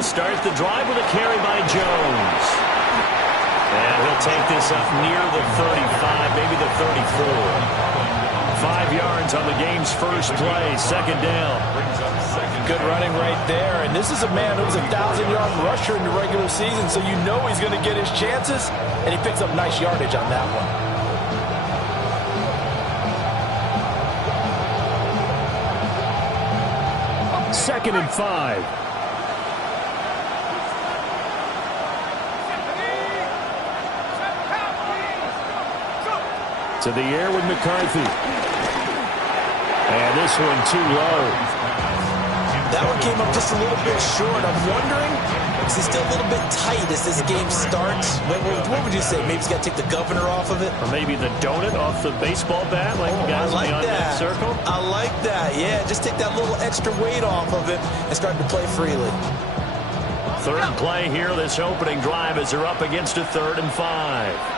They'll start the drive with a carry by Jones. And he'll take this up near the 35, maybe the 34. 5 yards on the game's first play, second down. Good running right there. And this is a man who was a 1,000-yard rusher in the regular season, so you know he's going to get his chances, and he picks up nice yardage on that one. Second and 5. To the air with McCarthy. And this one too low. That one came up just a little bit short. I'm wondering, is he still a little bit tight as this game starts? What would you say? Maybe he's got to take the governor off of it? Or maybe the donut off the baseball bat, like the guys like on that circle? I like that. Yeah, just take that little extra weight off of it and start to play freely. Third play here, this opening drive, as they're up against a 3rd and 5.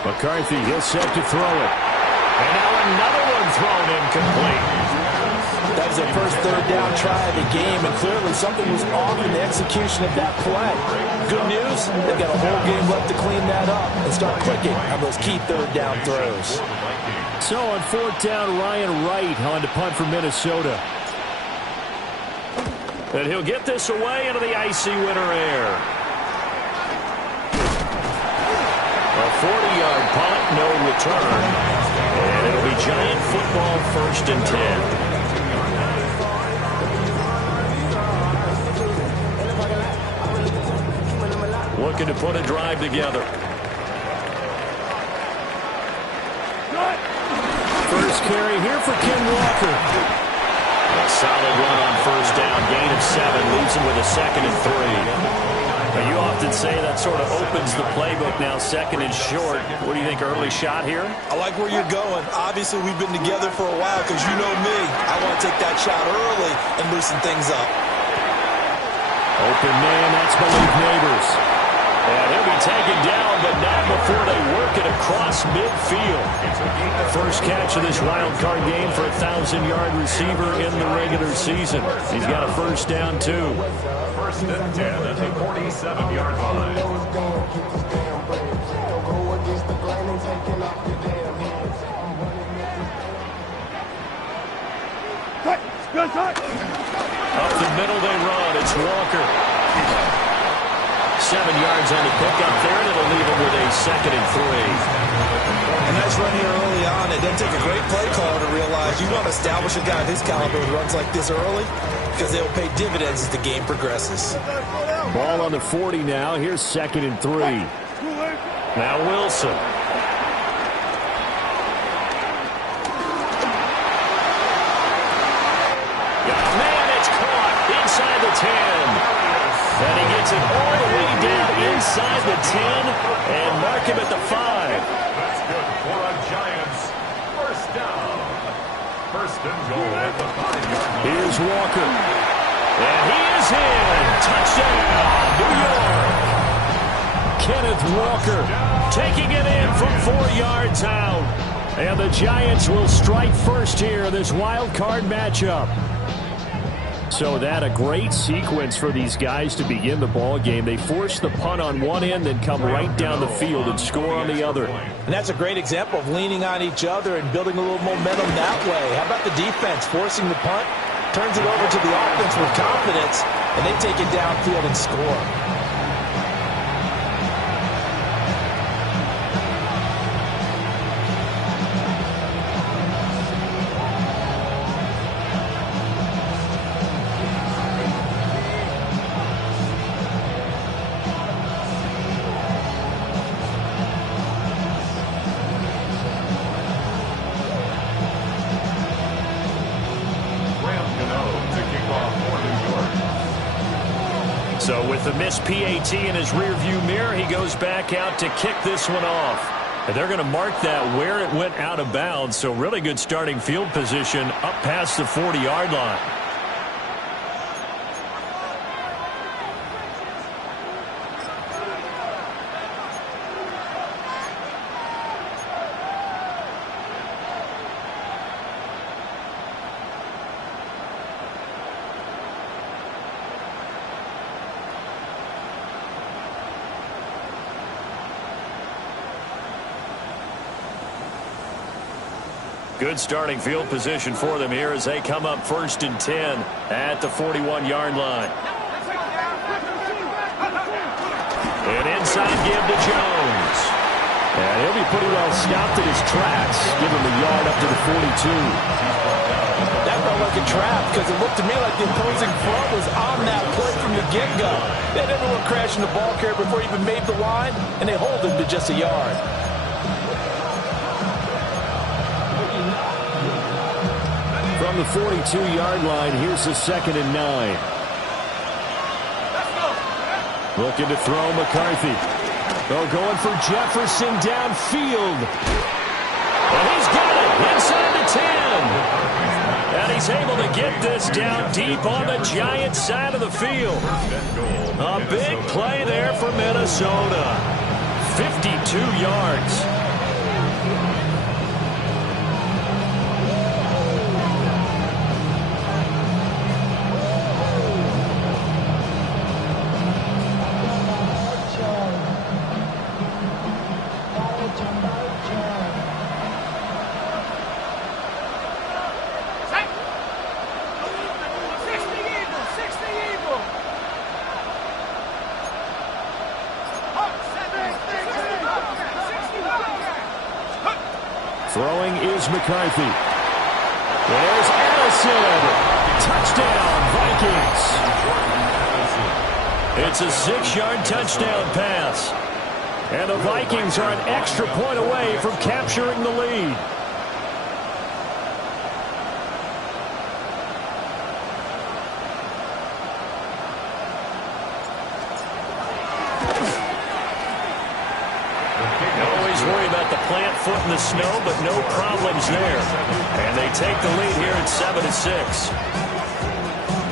McCarthy, he'll set to throw it. And now another one thrown incomplete. That was their first 3rd down try of the game, and clearly something was off in the execution of that play. Good news, they've got a whole game left to clean that up and start clicking on those key 3rd down throws. So on 4th down, Ryan Wright on to punt for Minnesota. And he'll get this away into the icy winter air. A 40-yard punt, no return. And it'll be Giant football, 1st and 10. Looking to put a drive together. First carry here for Ken Walker. A solid run on 1st down, gain of 7, leaves him with a 2nd and 3. You often say that sort of opens the playbook now, 2nd and short. What do you think, early shot here? I like where you're going. Obviously, we've been together for a while because you know me. I want to take that shot early and loosen things up. Open man, that's Malik Neighbors. And he'll be taken down, but not before they work it across midfield. First catch of this wild card game for a 1,000-yard receiver in the regular season. He's got a 1st down, too. 1st and 10 at the 47-yard line. Up the middle they run. It's Walker. 7 yards on the pickup there, and it'll leave him with a 2nd and 3. A nice run here early on. It doesn't take a great play caller to realize you want to establish a guy of his caliber who runs like this early because they'll pay dividends as the game progresses. Ball on the 40 now. Here's 2nd and 3. Now Wilson. Man, it's caught inside the 10. And he gets it all the way down inside the 10 and mark him at the 5. That's good for a Giants 1st down. 1st and goal at the 5-yard line. Here's Walker. And he is in. Touchdown, New York. Kenneth Walker taking it in from 4 yards out. And the Giants will strike first here in this wild card matchup. So that a great sequence for these guys to begin the ball game. They force the punt on one end, then come right down the field and score on the other. And that's a great example of leaning on each other and building a little momentum that way. How about the defense forcing the punt, turns it over to the offense with confidence, and they take it downfield and score. So with the missed PAT in his rearview mirror, he goes back out to kick this one off. And they're going to mark that where it went out of bounds. So really good starting field position up past the 40-yard line. Good starting field position for them here as they come up 1st and 10 at the 41-yard line. An inside give to Jones. And he'll be pretty well stopped in his tracks. Give him a yard up to the 42. That felt like a trap because it looked to me like the opposing front was on that play from the get-go. They had everyone crashing the ball carrier before he even made the line, and they hold him to just a yard. From the 42-yard line, here's the 2nd and 9. Looking to throw McCarthy. Oh, going for Jefferson downfield. And he's got it inside the 10. And he's able to get this down deep on the Giants side of the field. A big play there for Minnesota. 52 yards. Throwing is McCarthy. There's Addison. Touchdown, Vikings. It's a 6-yard touchdown pass. And the Vikings are an extra point away from capturing the lead. Worry about the plant foot in the snow, but no problems there. And they take the lead here at 7-6.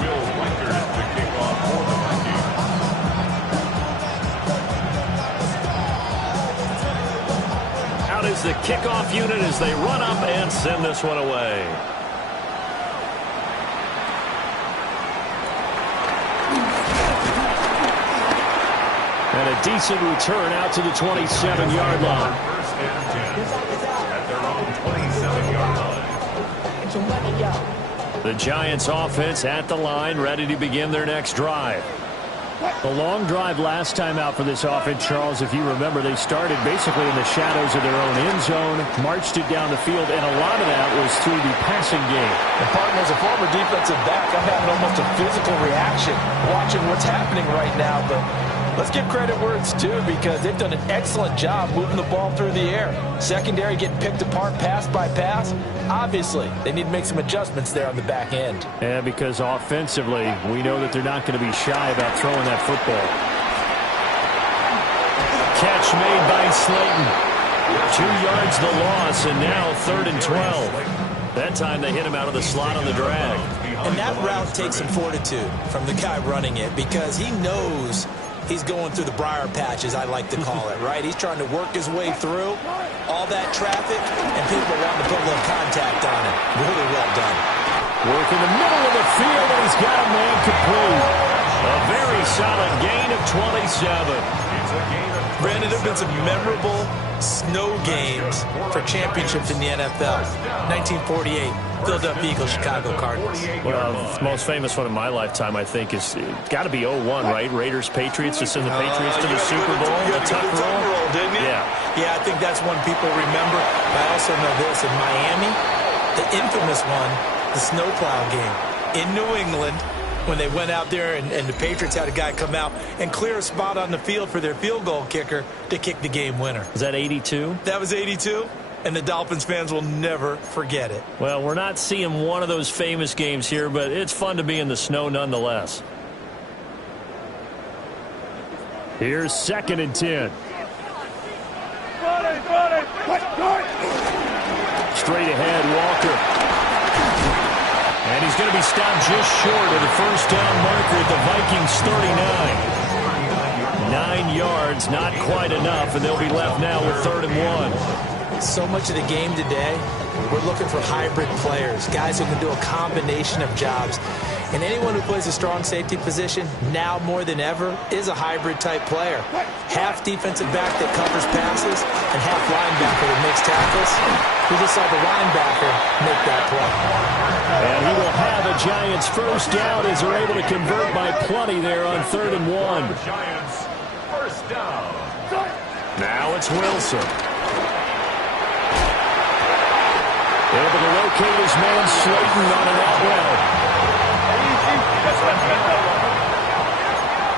Will Reichert to kick off for the Vikings. Out is the kickoff unit as they run up and send this one away. And a decent return out to the 27-yard line. First and 10 at their own 27-yard line. The Giants offense at the line, ready to begin their next drive. The long drive last time out for this offense, Charles, if you remember, they started basically in the shadows of their own end zone, marched it down the field, and a lot of that was through the passing game. And partner, as a former defensive back, I'm having almost a physical reaction watching what's happening right now, but let's give credit where it's due because they've done an excellent job moving the ball through the air. Secondary getting picked apart pass by pass. Obviously, they need to make some adjustments there on the back end. Yeah, because offensively, we know that they're not going to be shy about throwing that football. Catch made by Slayton. 2 yards the loss, and now 3rd and 12. That time they hit him out of the slot on the drag. And that route takes some fortitude from the guy running it because he knows he's going through the briar patch, as I like to call it, right? He's trying to work his way through all that traffic, and people want to put a little contact on it. Really well done. Work in the middle of the field, and he's got a man complete. A very solid gain of 27. Brandon, there have been some memorable snow games for championships in the NFL. 1948, Philadelphia Eagles, Chicago Cardinals. Well, the most famous one in my lifetime, I think, is got to be 01, right? Raiders, Patriots, to send the Patriots to the Super Bowl. The tuck roll, didn't you? Yeah, I think that's one people remember. I also know this, in Miami, the infamous one, the snowplow game in New England, when they went out there and the Patriots had a guy come out and clear a spot on the field for their field goal kicker to kick the game winner. Is that 82? That was 82, and the Dolphins fans will never forget it. Well, we're not seeing one of those famous games here, but it's fun to be in the snow nonetheless. Here's 2nd and 10. Straight ahead, Walker. And he's going to be stopped just short of the first down marker at the Vikings 39. 9 yards, not quite enough, and they'll be left now with 3rd and 1. So much of the game today, we're looking for hybrid players, guys who can do a combination of jobs. And anyone who plays a strong safety position, now more than ever, is a hybrid-type player. Half defensive back that covers passes, and half linebacker that makes tackles. We just saw the linebacker make that play. And he will have a Giants first down as they're able to convert by plenty there on 3rd and 1. Giants first down. Now it's Wilson. Able to locate his man Slayton on an out route.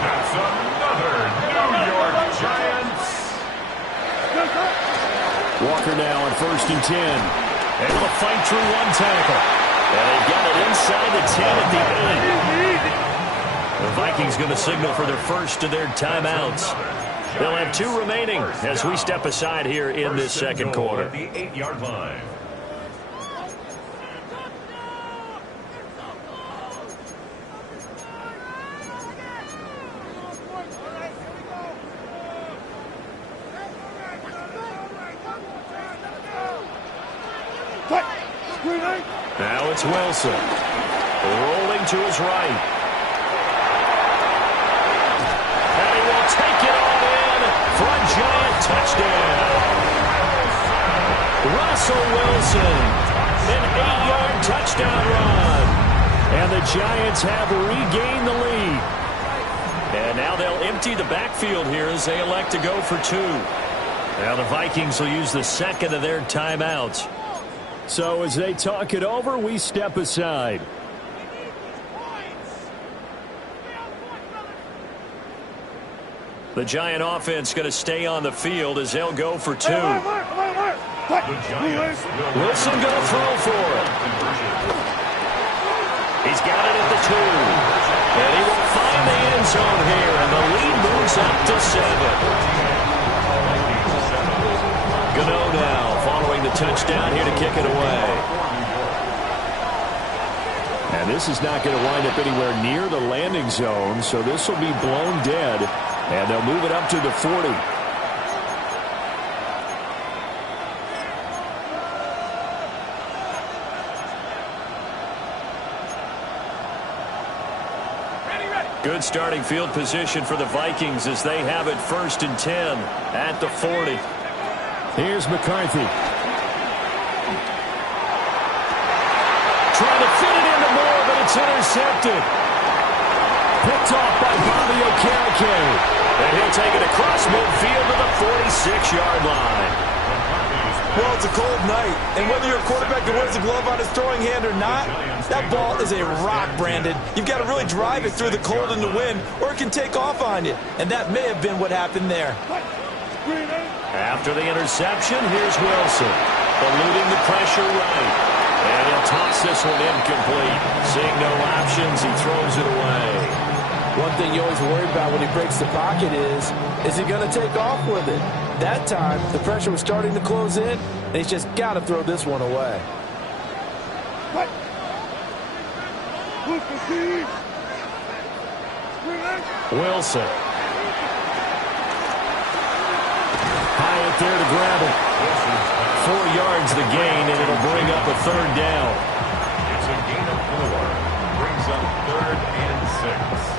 That's another New York Giants. Walker now on 1st and 10. Able to fight through one tackle. And they've got it inside the 10 at the end. The Vikings going to signal for their first of their timeouts. They'll have 2 remaining as we step aside here in this second quarter. At the 8-yard line. Now it's Wilson. Rolling to his right. And he will take it all in for a Giant touchdown. Russell Wilson. An 8-yard touchdown run. And the Giants have regained the lead. And now they'll empty the backfield here as they elect to go for 2. Now the Vikings will use the second of their timeouts. So as they talk it over, we step aside. The Giant offense going to stay on the field as they'll go for 2. Wilson going to throw for it. He's got it at the 2. And he will find the end zone here, and the lead moves up to 7. Gano now following the touchdown here to kick it away. And this is not going to wind up anywhere near the landing zone, so this will be blown dead, and they'll move it up to the 40. Good starting field position for the Vikings as they have it 1st and 10 at the 40. Here's McCarthy. Trying to fit it into Moore, but it's intercepted. Picked off by Bobby Okereke. And he'll take it across midfield to the 46-yard line. Well, it's a cold night, and whether you're a quarterback that wears a glove on his throwing hand or not, that ball is a rock, Brandon. You've got to really drive it through the cold and the wind, or it can take off on you. And that may have been what happened there. After the interception, here's Wilson. Eluding the pressure right. And he'll toss this one incomplete. Seeing no options, he throws it away. One thing you always worry about when he breaks the pocket is he going to take off with it? That time, the pressure was starting to close in, and he's just got to throw this one away. Wilson. High up there to grab it. 4 yards the gain, and it'll bring up a 3rd down. It's a gain of 4. Brings up 3rd and 6.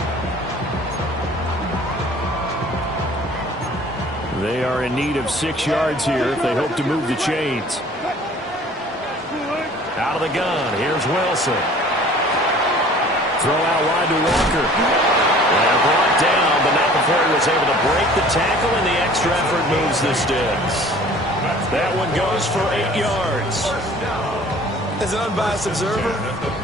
They are in need of 6 yards here if they hope to move the chains. Out of the gun, here's Wilson. Throw out wide to Walker. And brought down, but not before he was able to break the tackle, and the extra effort moves the sticks. That one goes for 8 yards. As an unbiased observer,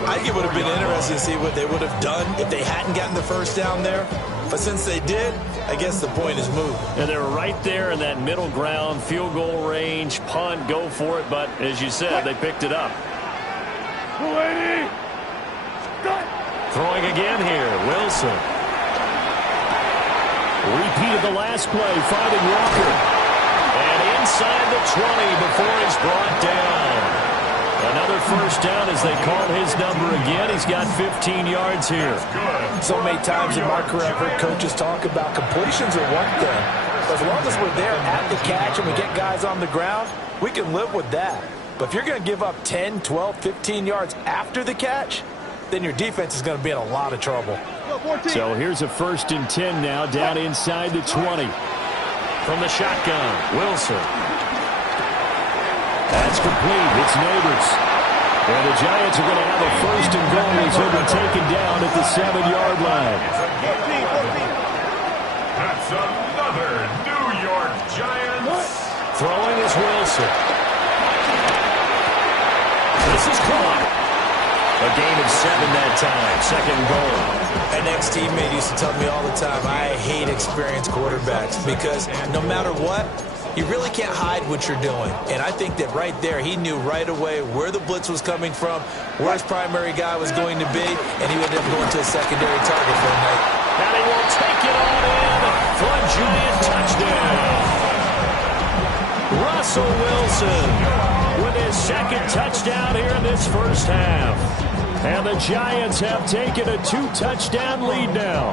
I think it would have been interesting to see what they would have done if they hadn't gotten the first down there. But since they did, I guess the point is moved. And they're right there in that middle ground, field goal range, punt, go for it. But as you said, they picked it up. Throwing again here, Wilson. Repeat of the last play, finding Walker. And inside the 20 before he's brought down. Another first down as they call his number again. He's got 15 yards here. So many times in my career I've heard coaches talk about completions are one thing. But as long as we're there at the catch and we get guys on the ground, we can live with that. But if you're going to give up 10, 12, 15 yards after the catch, then your defense is going to be in a lot of trouble. So here's a 1st and 10 now, down inside the 20. From the shotgun, Wilson. That's complete. It's Neighbors. And the Giants are going to have a 1st and goal as he'll be taken down at the 7-yard line. That's another New York Giants. Throwing is Wilson. This is caught. A gain of 7 that time. 2nd goal. An ex-teammate used to tell me all the time, I hate experienced quarterbacks because no matter what, you really can't hide what you're doing. And I think that right there, he knew right away where the blitz was coming from, where his primary guy was going to be, and he would end up going to a secondary target for a night. And he will take it on in for a Giant touchdown. Russell Wilson with his 2nd touchdown here in this first half. And the Giants have taken a 2-touchdown lead now.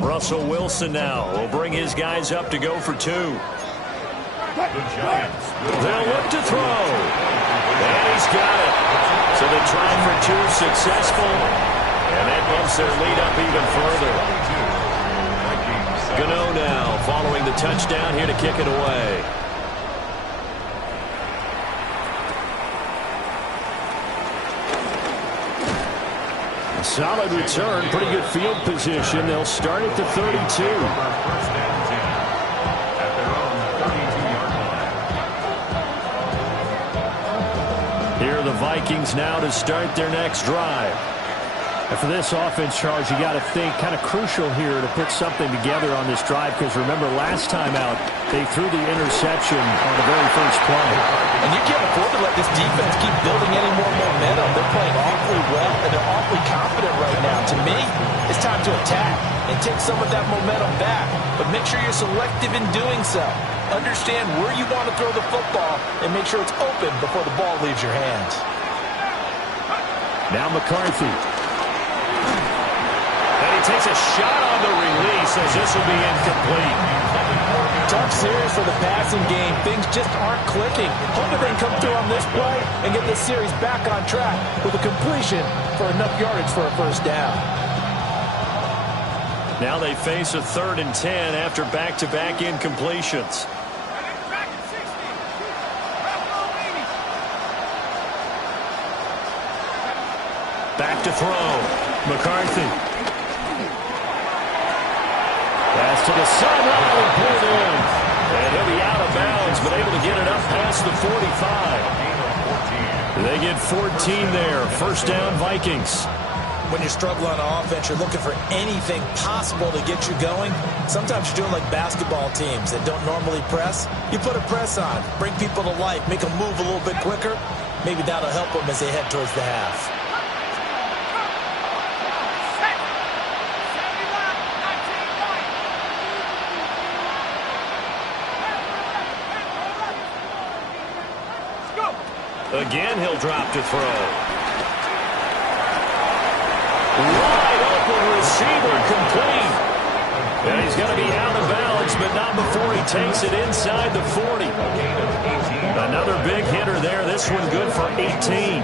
Russell Wilson now will bring his guys up to go for 2. The Giants. They'll look to throw. And he's got it. So they tried for 2, successful. And that bumps their lead up even further. Gano now following the touchdown here to kick it away. A solid return, pretty good field position. They'll start at the 32. Here are the Vikings now to start their next drive. And for this offense, Charles, you got to think kind of crucial here to put something together on this drive, because remember last time out they threw the interception on the very first play. And you can't afford to let this defense keep building any more momentum. They're playing awfully well, and they're awfully confident right now. To me, it's time to attack and take some of that momentum back. But make sure you're selective in doing so. Understand where you want to throw the football and make sure it's open before the ball leaves your hands. Now McCarthy. And he takes a shot on the release as this will be incomplete. Tough series for the passing game. Things just aren't clicking. Hoping they can come through on this play and get this series back on track with a completion for enough yardage for a 1st down. Now they face a 3rd and 10 after back-to-back incompletions. Back to throw. McCarthy. Pass to the sideline and pulled in. And he'll be out of bounds, but able to get it up past the 45. They get 14 there. 1st down, Vikings. When you struggle on offense, you're looking for anything possible to get you going. Sometimes you're doing like basketball teams that don't normally press. You put a press on, bring people to life, make them move a little bit quicker. Maybe that'll help them as they head towards the half. Again, he'll drop to throw. Wide open receiver, complete. And he's going to be out of bounds, but not before he takes it inside the 40. Another big hitter there. This one good for 18.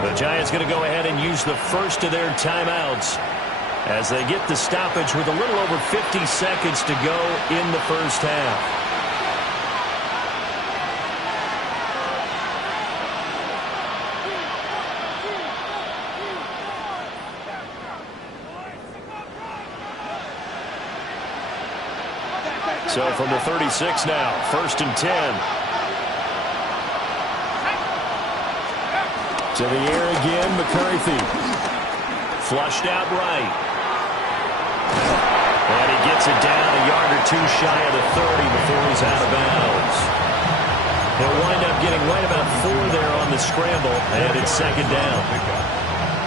The Giants going to go ahead and use the first of their timeouts as they get the stoppage with a little over 50 seconds to go in the first half. So from the 36 now, 1st and 10. To the air again, McCarthy. Flushed out right. And he gets it down a yard or two shy of the 30 before he's out of bounds. He'll wind up up getting right about 4 there on the scramble, and it's second down.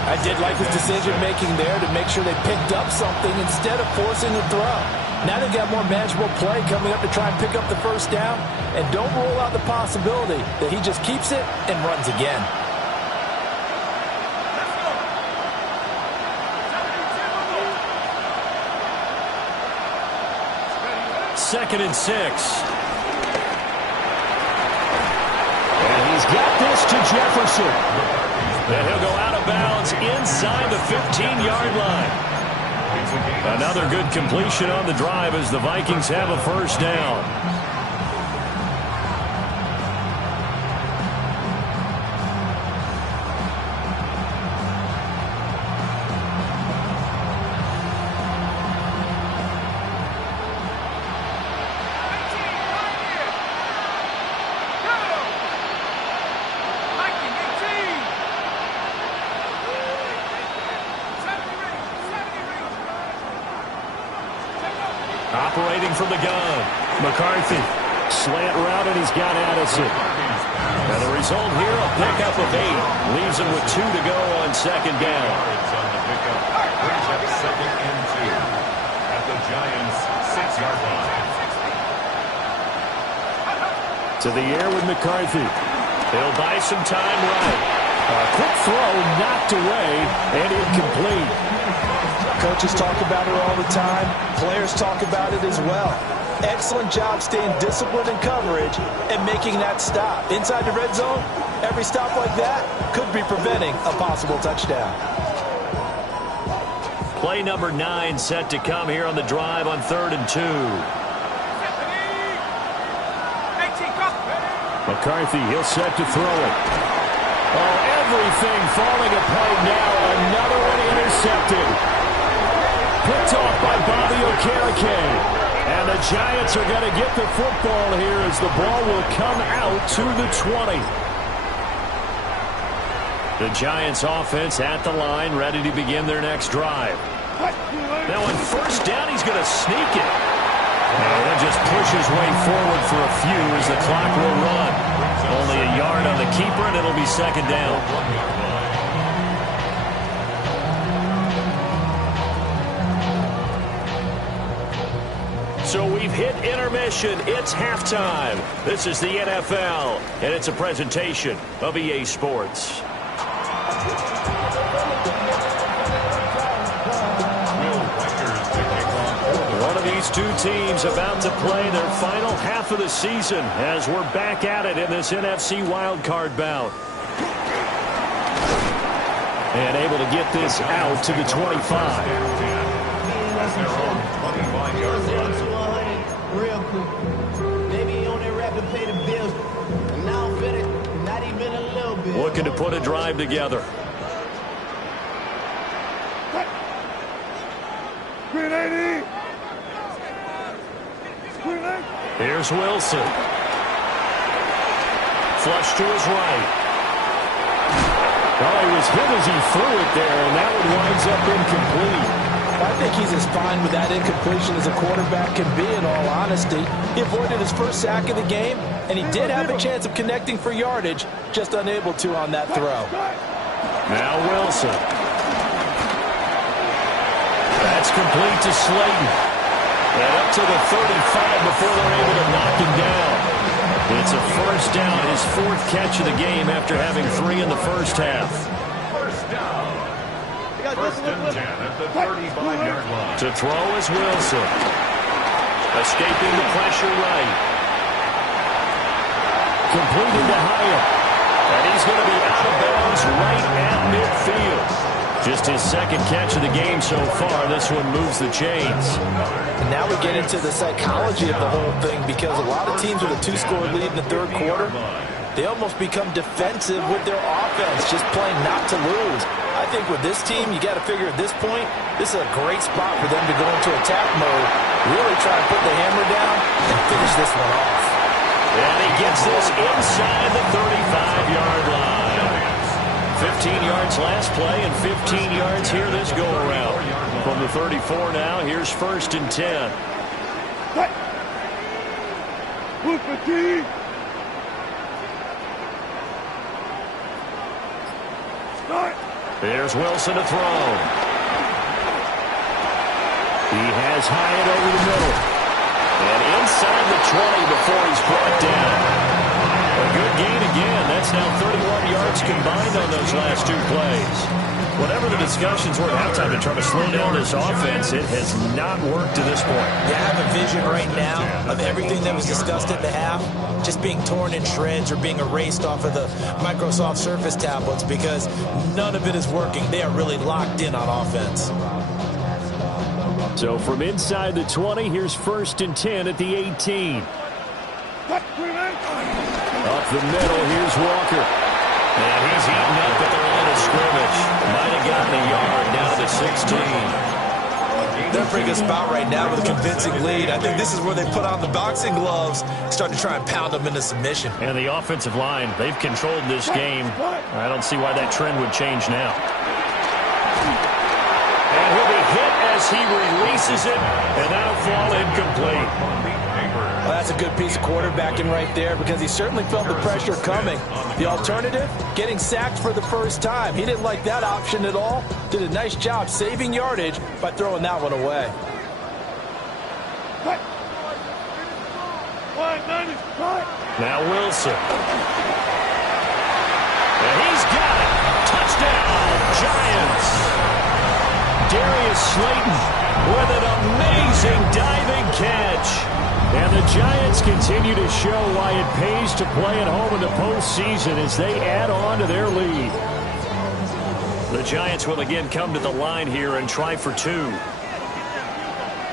I did like his decision-making there to make sure they picked up something instead of forcing the throw. Now they've got more manageable play coming up to try and pick up the first down, and don't rule out the possibility that he just keeps it and runs again. Second and 6. And he's got this to Jefferson. And he'll go out of bounds inside the 15-yard line. Another good completion on the drive as the Vikings have a first down. Operating from the gun, McCarthy. Slant route, and he's got Addison. And the result here, a pickup of 8. Leaves him with 2 to go on second down. Brings up second and 2 at the Giants' 6-yard line. To the air with McCarthy. He'll buy some time right. A quick throw knocked away and incomplete. Coaches talk about it all the time. Players talk about it as well. Excellent job staying disciplined in coverage and making that stop. Inside the red zone, every stop like that could be preventing a possible touchdown. Play number 9 set to come here on the drive on 3rd and 2. McCarthy, he'll set to throw it. Oh, everything falling apart now. Another one intercepted. Picked off by Bobby Okereke. And the Giants are going to get the football here as the ball will come out to the 20. The Giants offense at the line, ready to begin their next drive. Now on first down, he's going to sneak it. And he'll just push his way forward for a few as the clock will run. Only a yard on the keeper, and it'll be second down. So we've hit intermission. It's halftime. This is the NFL, and it's a presentation of EA Sports. One of these two teams about to play their final half of the season as we're back at it in this NFC wildcard bout. And able to get this out to the 25. Real quick. Maybe on that rap to pay the bills. And now I'm finished. Not even a little bit. Looking to put a drive together. Here's Wilson. Flush to his right. Well, he was hit as he threw it there, and that one winds up incomplete. I think he's as fine with that incompletion as a quarterback can be, in all honesty. He avoided his first sack of the game, and he did have a chance of connecting for yardage, just unable to on that throw. Now Wilson. That's complete to Slayton. And up to the 35 before they're able to knock him down. It's a first down, his 4th catch of the game after having 3 in the first half. First down. First and 10 at the 35-yard line. To throw is Wilson. Escaping the pressure right. Completed to Hyatt. And he's going to be out of bounds right at midfield. Just his 2nd catch of the game so far. This one moves the chains. And now we get into the psychology of the whole thing, because a lot of teams with a 2-score lead in the 3rd quarter, they almost become defensive with their offense, just playing not to lose. I think with this team, you got to figure at this point, this is a great spot for them to go into attack mode, really try to put the hammer down and finish this one off. And he gets this inside the 35-yard line. 15 yards last play and 15 yards here this go-around. From the 34 now, here's 1st and 10. Here's Wilson to throw. He has Hyatt over the middle. And inside the 20 before he's brought down. A good gain again. That's now 31 yards combined on those last two plays. Whatever the discussions were at halftime to try to slow down this offense, it has not worked to this point. Yeah, I have a vision right now of everything that was discussed at the half just being torn in shreds or being erased off of the Microsoft Surface tablets because none of it is working. They are really locked in on offense. So from inside the 20, here's 1st and 10 at the 18. Up the middle, here's Walker. And he's eaten up at the line of scrimmage. Might have gotten a yard down to the 16. They're in a pretty good spot right now with a convincing lead. I think this is where they put on the boxing gloves, start to try and pound them into submission. And the offensive line, they've controlled this game. I don't see why that trend would change now. And he'll be hit as he releases it, and that'll fall incomplete. Well, that's a good piece of quarterbacking right there because he certainly felt the pressure coming. The alternative, getting sacked for the first time. He didn't like that option at all. Did a nice job saving yardage by throwing that one away. Now Wilson. And he's got it. Touchdown, Giants. Darius Slayton with an amazing diving catch. And the Giants continue to show why it pays to play at home in the postseason as they add on to their lead. The Giants will again come to the line here and try for two.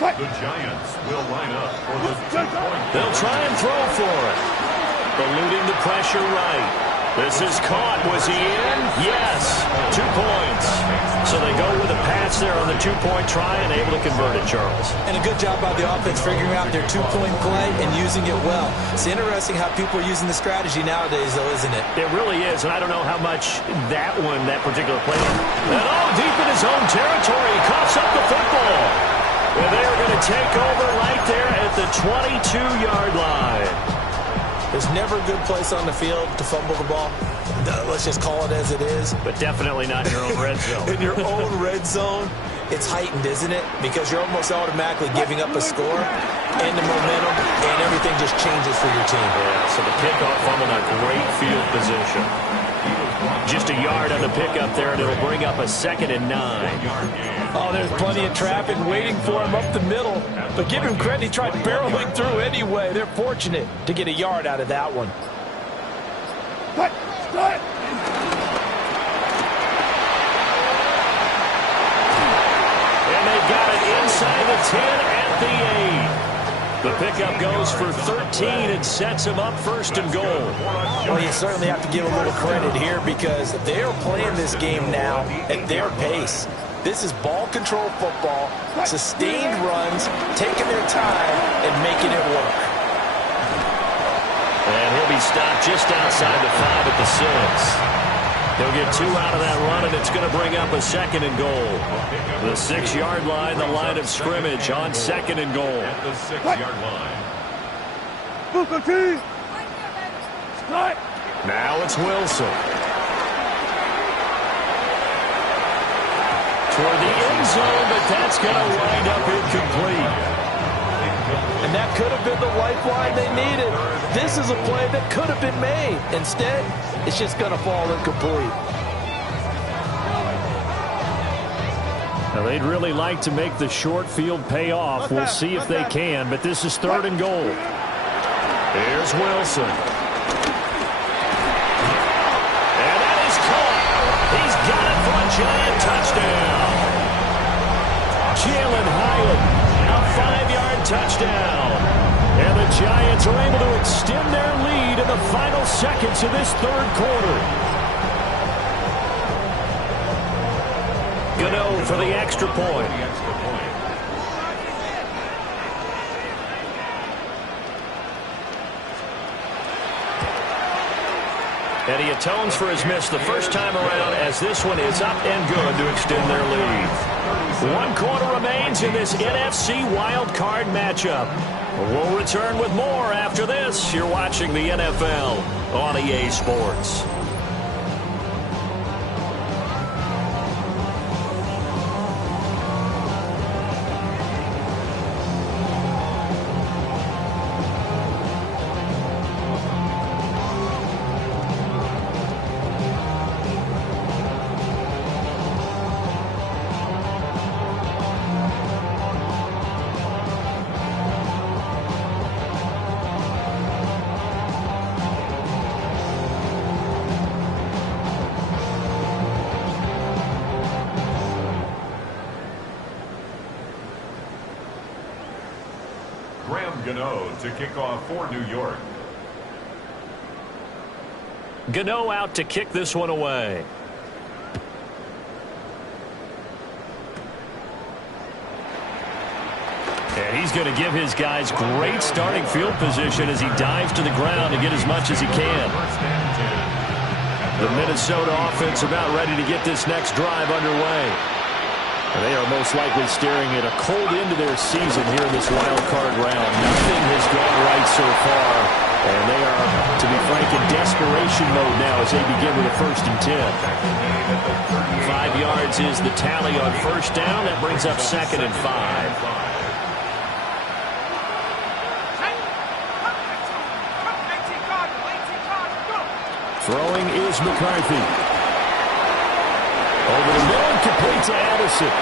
The Giants will line up for the 2-point. They'll try and throw for it. Eluding the pressure right. This is caught. Was he in? Yes. 2 points. So they go with a pass there on the 2-point try and able to convert it, Charles. And a good job by the offense figuring out their 2-point play and using it well. It's interesting how people are using the strategy nowadays, though, isn't it? It really is, and I don't know how much that particular play. And deep in his own territory, he coughs up the football. And they are going to take over right there at the 22-yard line. There's never a good place on the field to fumble the ball. Let's just call it as it is. But definitely not in your own red zone. In your own red zone, it's heightened, isn't it? Because you're almost automatically giving up a score and the momentum, and everything just changes for your team. Yeah, so the kickoff fumble, a great field position. Just a yard on the pickup there, and it'll bring up a 2nd and 9. Oh, there's plenty of traffic waiting for him up the middle. But give him credit, he tried barreling through anyway. They're fortunate to get a yard out of that one. And they've got it inside the 10 at the 8. The pickup goes for 13 and sets him up 1st and goal. Well, you certainly have to give a little credit here because they are playing this game now at their pace. This is ball control football, sustained runs, taking their time and making it work. And he'll be stopped just outside the 5 at the 6. He'll get 2 out of that run, and it's going to bring up a 2nd and goal. The 6-yard line, the line of scrimmage on 2nd and goal. At the 6-yard line. Now it's Wilson. Toward the end zone, but that's going to wind up incomplete. And that could have been the lifeline they needed. This is a play that could have been made. Instead, it's just going to fall incomplete. Now, they'd really like to make the short field pay off. We'll see if they can, but this is 3rd and goal. Here's Wilson. And that is caught. He's got it for a Giant touchdown. Jalen Hyatt, a 5-yard touchdown. And the Giants are able to extend their lead in the final seconds of this 3rd quarter. Gano for the extra point. And he atones for his miss the first time around as this one is up and good to extend their lead. 1 quarter remains in this NFC Wild Card matchup. We'll return with more after this. You're watching the NFL on EA Sports. Gano to kick off for New York. Gano out to kick this one away. And he's going to give his guys great starting field position as he dives to the ground to get as much as he can. The Minnesota offense about ready to get this next drive underway. And they are most likely staring at a cold end to their season here in this wild card round. Nothing has gone right so far. And they are, to be frank, in desperation mode now as they begin with a 1st and 10. 5 yards is the tally on first down. That brings up 2nd and 5. Throwing is McCarthy. Over the middle, complete to Addison.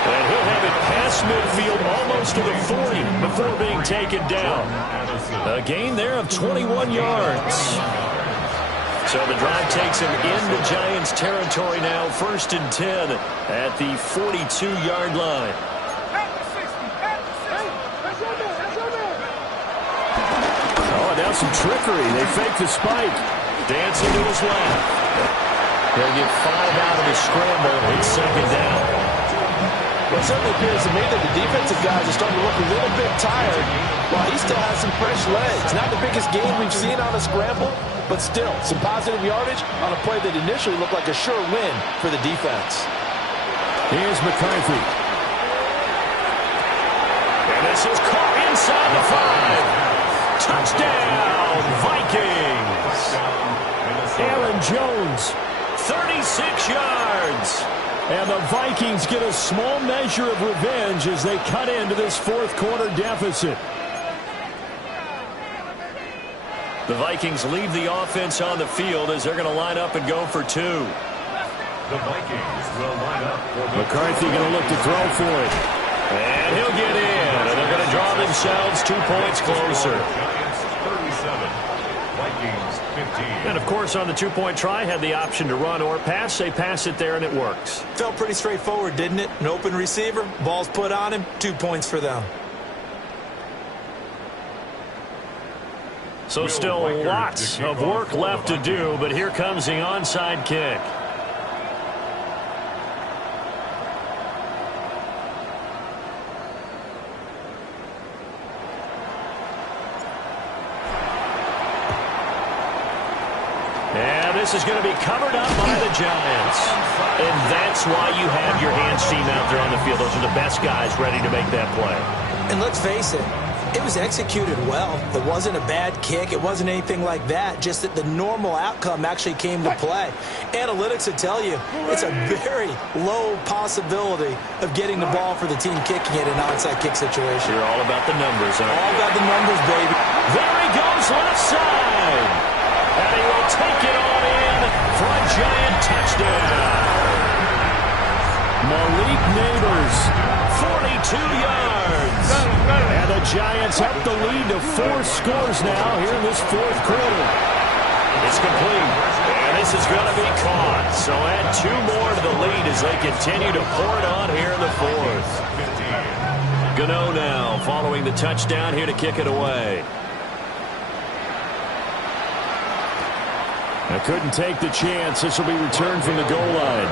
And he'll have it past midfield almost to the 40 before being taken down. A gain there of 21 yards. So the drive takes him into Giants territory now. 1st and 10 at the 42-yard line. Oh, now some trickery. They fake the spike. Dancing to his left. He'll get 5 out of the scramble. It's 2nd down. Well, it certainly appears to me that the defensive guys are starting to look a little bit tired while he still has some fresh legs. Not the biggest game we've seen on a scramble, but still some positive yardage on a play that initially looked like a sure win for the defense. Here's McCarthy. And this is caught inside the 5. Touchdown, Vikings. Aaron Jones. 36 yards. And the Vikings get a small measure of revenge as they cut into this 4th quarter deficit. The Vikings leave the offense on the field as they're going to line up and go for 2. The Vikings will line up for the McCarthy going to look to throw for it. And he'll get in. And they're going to draw themselves 2 points closer. Giants 37, Vikings 15. And, of course, on the 2-point try, had the option to run or pass. They pass it there, and it works. Felt pretty straightforward, didn't it? An open receiver, ball's put on him, 2 points for them. So still lots of work left to do, but here comes the onside kick. And this is going to be covered up by the Giants. And that's why you have your hands team out there on the field. Those are the best guys ready to make that play. And let's face it, it was executed well. It wasn't a bad kick. It wasn't anything like that. Just that the normal outcome actually came to play. Analytics would tell you it's a very low possibility of getting the ball for the team kicking it in an onside kick situation. You're all about the numbers, huh? All about the numbers, baby. There he goes, left side. And he will take it on in for a Giant touchdown. Malik Neighbors, 42 yards. And the Giants up the lead to 4 scores now here in this 4th quarter. It's complete. And this is going to be caught. So add 2 more to the lead as they continue to pour it on here in the 4th. Gano now following the touchdown here to kick it away. I couldn't take the chance. This will be returned from the goal line.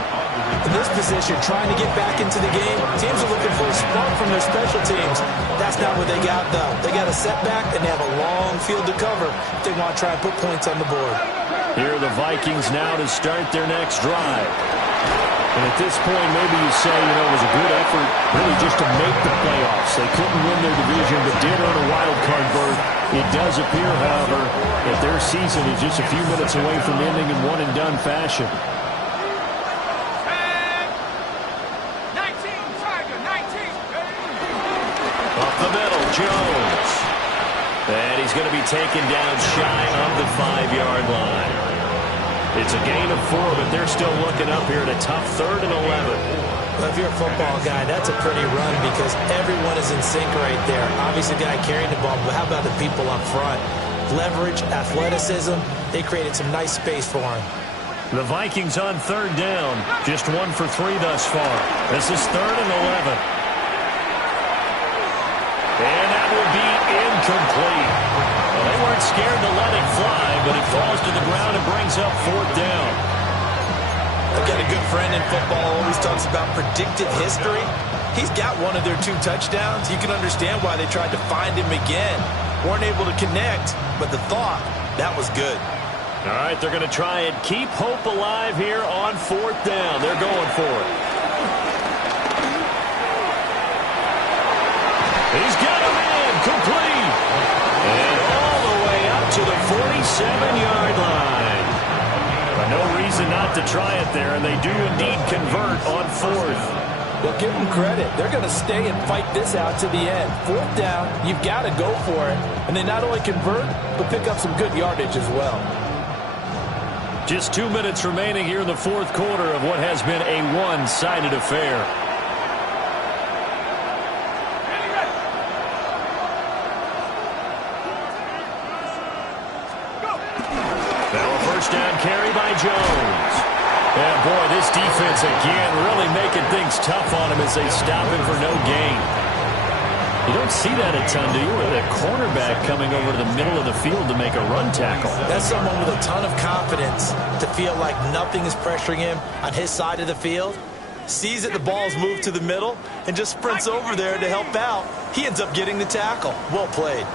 In this position, trying to get back into the game, teams are looking for a spark from their special teams. That's not what they got, though. They got a setback, and they have a long field to cover if they want to try and put points on the board. Here are the Vikings now to start their next drive. And at this point, maybe you say, it was a good effort really just to make the playoffs. They couldn't win their division, but did earn a wild card berth. It does appear, however, that their season is just a few minutes away from ending in one-and-done fashion. 19, Tiger, 19. Up the middle, Jones. And he's going to be taken down shy of the 5-yard line. It's a gain of 4, but they're still looking up here at a tough 3rd and 11. Well, if you're a football guy, that's a pretty run because everyone is in sync right there. Obviously, the guy carrying the ball, but how about the people up front? Leverage, athleticism, they created some nice space for him. The Vikings on 3rd down, just 1 for 3 thus far. This is 3rd and 11. And that will be Incomplete. Well, they weren't scared to let it fly, but it falls to the ground and brings up 4th down. I've got a good friend in football who always talks about predictive history. He's got one of their 2 touchdowns. You can understand why they tried to find him again. Weren't able to connect, but the thought, that was good. All right, they're going to try and keep hope alive here on 4th down. They're going for it. He's got him in, complete. And all the way up to the 47-yard line. But no reason not to try it there, and they do indeed convert on 4th. Well, give them credit. They're going to stay and fight this out to the end. 4th down, you've got to go for it. And they not only convert, but pick up some good yardage as well. Just 2 minutes remaining here in the 4th quarter of what has been a one-sided affair. Now a first down carry by Jones. And boy, this defense again really making things tough on him as they stop him for no gain. You don't see that a ton, do you? With a cornerback coming over to the middle of the field to make a run tackle. That's someone with a ton of confidence to feel like nothing is pressuring him on his side of the field. Sees that the ball's moved to the middle and just sprints over there to help out. He ends up getting the tackle. Well played.